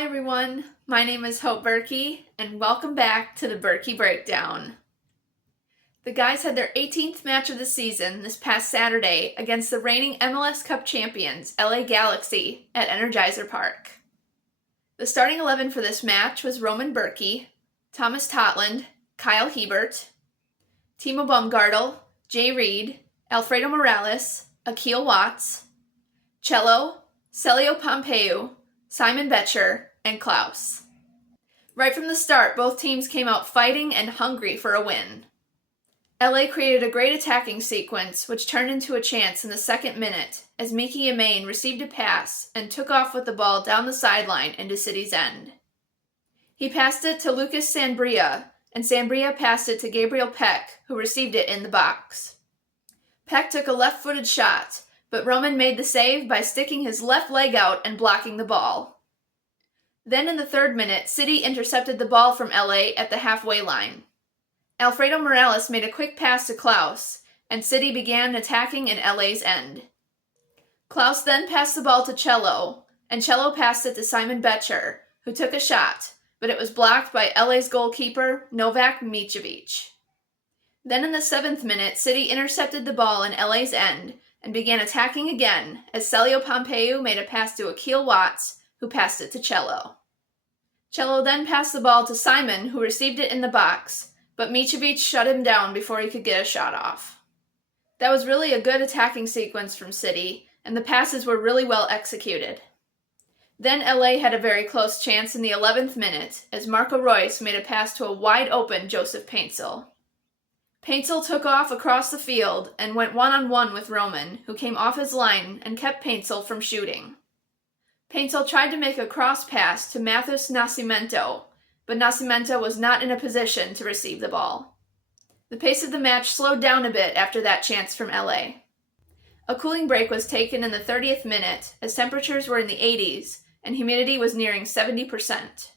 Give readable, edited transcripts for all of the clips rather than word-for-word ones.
Hi everyone, my name is Bürki, and welcome back to the Bürki Breakdown. The guys had their 18th match of the season this past Saturday against the reigning MLS Cup champions, LA Galaxy, at Energizer Park. The starting 11 for this match was Roman Bürki, Thomas Totland, Kyle Hebert, Timo Baumgartel, Jay Reed, Alfredo Morales, Akil Watts, Cello, Celio Pompeu, Simon Betcher, and Klauss. Right from the start, both teams came out fighting and hungry for a win. LA created a great attacking sequence, which turned into a chance in the second minute as Miki Amain received a pass and took off with the ball down the sideline into City's end. He passed it to Lucas Sanabria, and Sanabria passed it to Gabriel Peck, who received it in the box. Peck took a left-footed shot, but Roman made the save by sticking his left leg out and blocking the ball. Then in the third minute, City intercepted the ball from LA at the halfway line. Alfredo Morales made a quick pass to Klauss, and City began attacking in LA's end. Klauss then passed the ball to Cello, and Cello passed it to Simon Betcher, who took a shot, but it was blocked by LA's goalkeeper, Novak Micevic. Then in the 7th minute, City intercepted the ball in LA's end and began attacking again as Celio Pompeu made a pass to Akil Watts, who passed it to Cello. Cello then passed the ball to Simon, who received it in the box, but Micevic shut him down before he could get a shot off. That was really a good attacking sequence from City, and the passes were really well executed. Then LA had a very close chance in the 11th minute as Marco Reus made a pass to a wide-open Joseph Paintsil. Paintsil took off across the field and went one-on-one with Roman, who came off his line and kept Paintsil from shooting. Paintsil tried to make a cross pass to Matheus Nascimento, but Nascimento was not in a position to receive the ball. The pace of the match slowed down a bit after that chance from LA. A cooling break was taken in the 30th minute as temperatures were in the 80s and humidity was nearing 70%.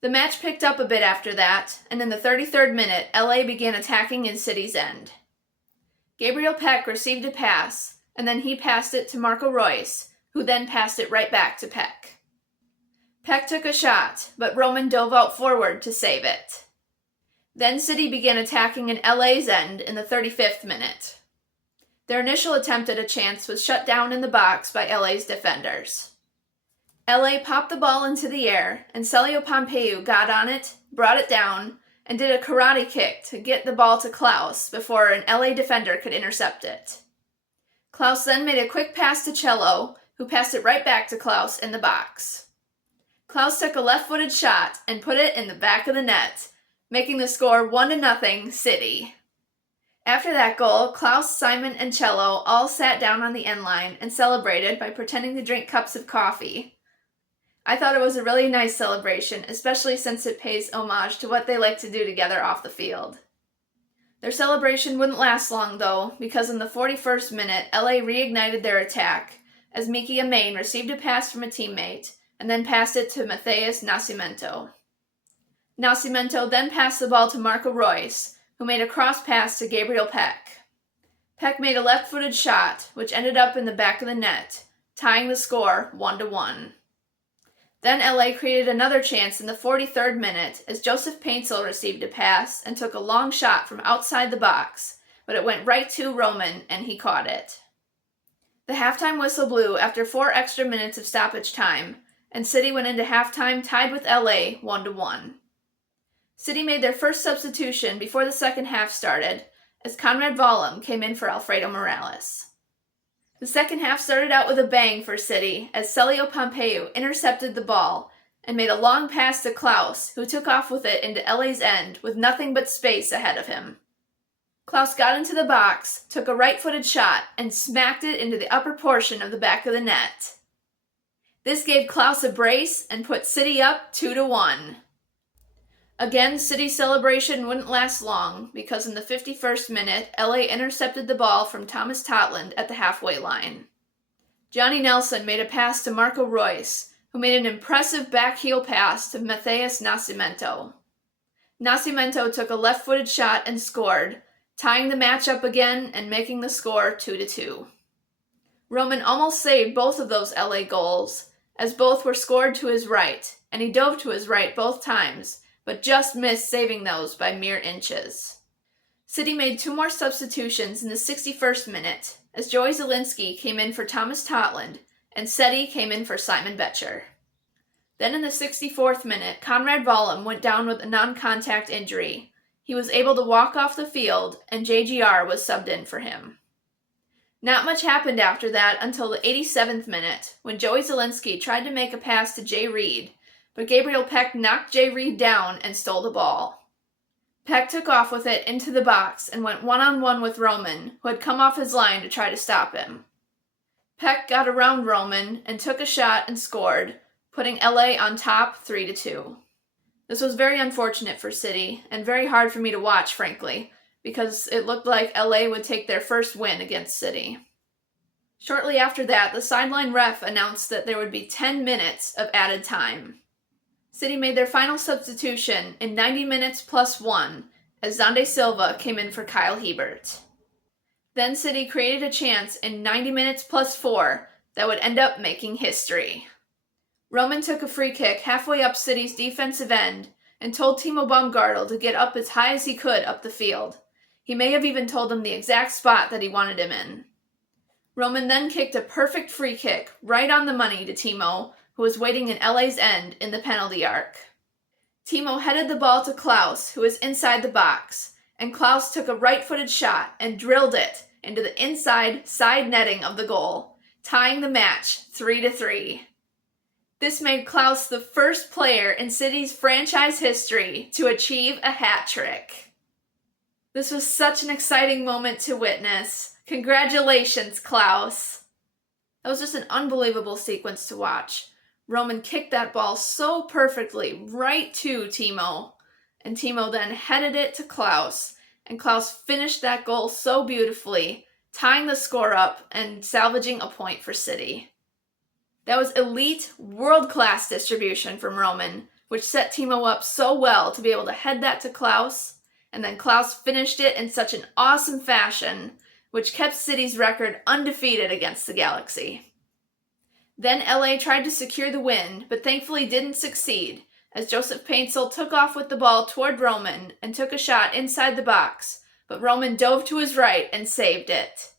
The match picked up a bit after that, and in the 33rd minute, LA began attacking in City's end. Gabriel Peck received a pass, and then he passed it to Marco Reus, who then passed it right back to Peck. Peck took a shot, but Roman dove out forward to save it. Then City began attacking in LA's end in the 35th minute. Their initial attempt at a chance was shut down in the box by LA's defenders. LA popped the ball into the air, and Celio Pompeu got on it, brought it down, and did a karate kick to get the ball to Klauss before an LA defender could intercept it. Klauss then made a quick pass to Cello, who passed it right back to Klauss in the box. Klauss took a left-footed shot and put it in the back of the net, making the score 1-0 City. After that goal, Klauss, Simon, and Cello all sat down on the end line and celebrated by pretending to drink cups of coffee. I thought it was a really nice celebration, especially since it pays homage to what they like to do together off the field. Their celebration wouldn't last long though, because in the 41st minute, LA reignited their attack as Miki Amain received a pass from a teammate and then passed it to Matheus Nascimento. Nascimento then passed the ball to Marco Reus, who made a cross pass to Gabriel Peck. Peck made a left-footed shot, which ended up in the back of the net, tying the score 1-1. Then LA created another chance in the 43rd minute as Joseph Paintsil received a pass and took a long shot from outside the box, but it went right to Roman and he caught it. The halftime whistle blew after 4 extra minutes of stoppage time, and City went into halftime tied with LA 1-1. City made their first substitution before the second half started as Conrad Vollum came in for Alfredo Morales. The second half started out with a bang for City as Celio Pompeu intercepted the ball and made a long pass to Klauss, who took off with it into LA's end with nothing but space ahead of him. Klauss got into the box, took a right-footed shot, and smacked it into the upper portion of the back of the net. This gave Klauss a brace and put City up 2-1. Again, City's celebration wouldn't last long because in the 51st minute, LA intercepted the ball from Thomas Totland at the halfway line. Johnny Nelson made a pass to Marco Royce, who made an impressive back heel pass to Matheus Nascimento. Nascimento took a left-footed shot and scored, tying the match up again and making the score 2-2. Roman almost saved both of those LA goals, as both were scored to his right, and he dove to his right both times, but just missed saving those by mere inches. City made 2 more substitutions in the 61st minute, as Joey Zielinski came in for Thomas Totland, and Seti came in for Simon Betcher. Then in the 64th minute, Conrad Vollum went down with a non-contact injury. He was able to walk off the field, and JGR was subbed in for him. Not much happened after that until the 87th minute, when Joey Zielinski tried to make a pass to Jay Reed, but Gabriel Peck knocked Jay Reed down and stole the ball. Peck took off with it into the box and went one-on-one with Roman, who had come off his line to try to stop him. Peck got around Roman and took a shot and scored, putting LA on top 3-2. This was very unfortunate for City, and very hard for me to watch, frankly, because it looked like LA would take their first win against City. Shortly after that, the sideline ref announced that there would be 10 minutes of added time. City made their final substitution in 90 minutes plus 1, as Xande Silva came in for Kyle Hebert. Then City created a chance in 90 minutes plus 4 that would end up making history. Roman took a free kick halfway up City's defensive end and told Timo Baumgartel to get up as high as he could up the field. He may have even told him the exact spot that he wanted him in. Roman then kicked a perfect free kick right on the money to Timo, who was waiting in LA's end in the penalty arc. Timo headed the ball to Klauss, who was inside the box, and Klauss took a right-footed shot and drilled it into the inside side netting of the goal, tying the match 3-3. This made Klauss the first player in City's franchise history to achieve a hat trick. This was such an exciting moment to witness. Congratulations, Klauss! That was just an unbelievable sequence to watch. Roman kicked that ball so perfectly right to Timo, and Timo then headed it to Klauss, and Klauss finished that goal so beautifully, tying the score up and salvaging a point for City. That was elite, world-class distribution from Roman, which set Timo up so well to be able to head that to Klauss, and then Klauss finished it in such an awesome fashion, which kept City's record undefeated against the Galaxy. Then LA tried to secure the win, but thankfully didn't succeed, as Joseph Paintsil took off with the ball toward Roman and took a shot inside the box, but Roman dove to his right and saved it.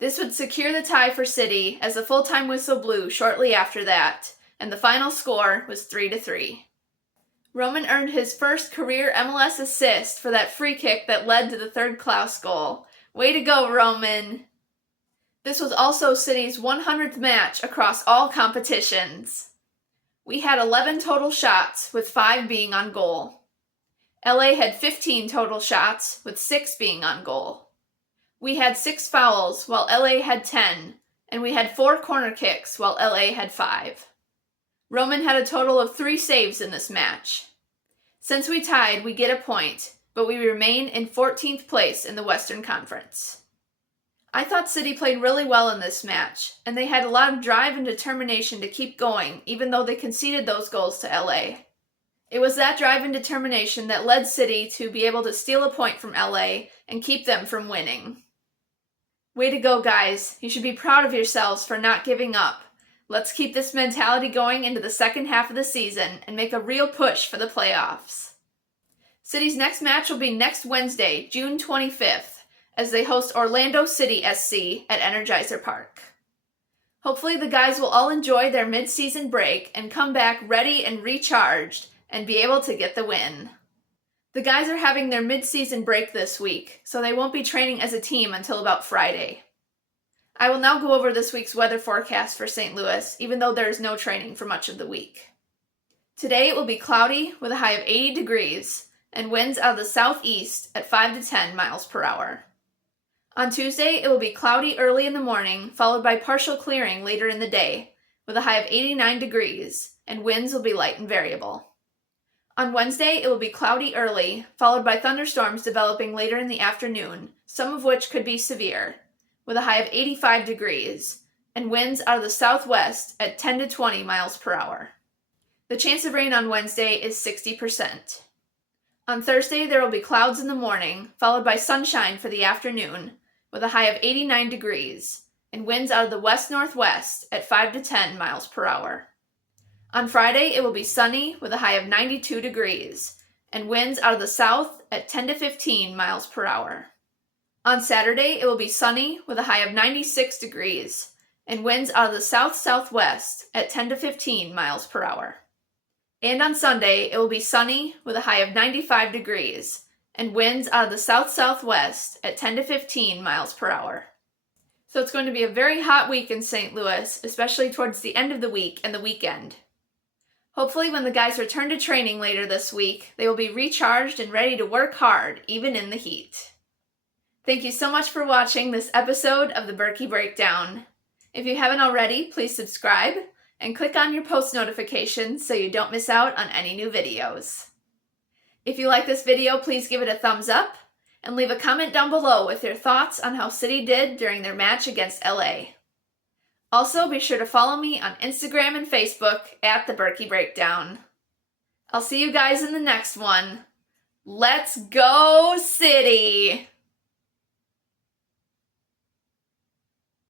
This would secure the tie for City as the full-time whistle blew shortly after that, and the final score was 3-3. Roman earned his first career MLS assist for that free kick that led to the third Klauss goal. Way to go, Roman! This was also City's 100th match across all competitions. We had 11 total shots, with 5 being on goal. LA had 15 total shots, with 6 being on goal. We had 6 fouls, while LA had 10, and we had 4 corner kicks, while LA had 5. Roman had a total of 3 saves in this match. Since we tied, we get a point, but we remain in 14th place in the Western Conference. I thought City played really well in this match, and they had a lot of drive and determination to keep going, even though they conceded those goals to LA. It was that drive and determination that led City to be able to steal a point from LA and keep them from winning. Way to go, guys. You should be proud of yourselves for not giving up. Let's keep this mentality going into the second half of the season and make a real push for the playoffs. City's next match will be next Wednesday, June 25th, as they host Orlando City SC at Energizer Park. Hopefully the guys will all enjoy their mid-season break and come back ready and recharged and be able to get the win. The guys are having their mid-season break this week, so they won't be training as a team until about Friday. I will now go over this week's weather forecast for St. Louis, even though there is no training for much of the week. Today it will be cloudy with a high of 80 degrees, and winds out of the southeast at 5 to 10 miles per hour. On Tuesday, it will be cloudy early in the morning, followed by partial clearing later in the day, with a high of 89 degrees, and winds will be light and variable. On Wednesday, it will be cloudy early, followed by thunderstorms developing later in the afternoon, some of which could be severe, with a high of 85 degrees, and winds out of the southwest at 10 to 20 miles per hour. The chance of rain on Wednesday is 60%. On Thursday, there will be clouds in the morning, followed by sunshine for the afternoon, with a high of 89 degrees, and winds out of the west-northwest at 5 to 10 miles per hour. On Friday, it will be sunny with a high of 92 degrees, and winds out of the south at 10 to 15 miles per hour. On Saturday, it will be sunny with a high of 96 degrees, and winds out of the south-southwest at 10 to 15 miles per hour. And on Sunday, it will be sunny with a high of 95 degrees, and winds out of the south-southwest at 10 to 15 miles per hour. So it's going to be a very hot week in St. Louis, especially towards the end of the week and the weekend. Hopefully when the guys return to training later this week, they will be recharged and ready to work hard, even in the heat. Thank you so much for watching this episode of the Bürki Breakdown. If you haven't already, please subscribe and click on your post notifications so you don't miss out on any new videos. If you like this video, please give it a thumbs up and leave a comment down below with your thoughts on how City did during their match against LA. Also, be sure to follow me on Instagram and Facebook at the Bürki Breakdown. I'll see you guys in the next one. Let's go, City!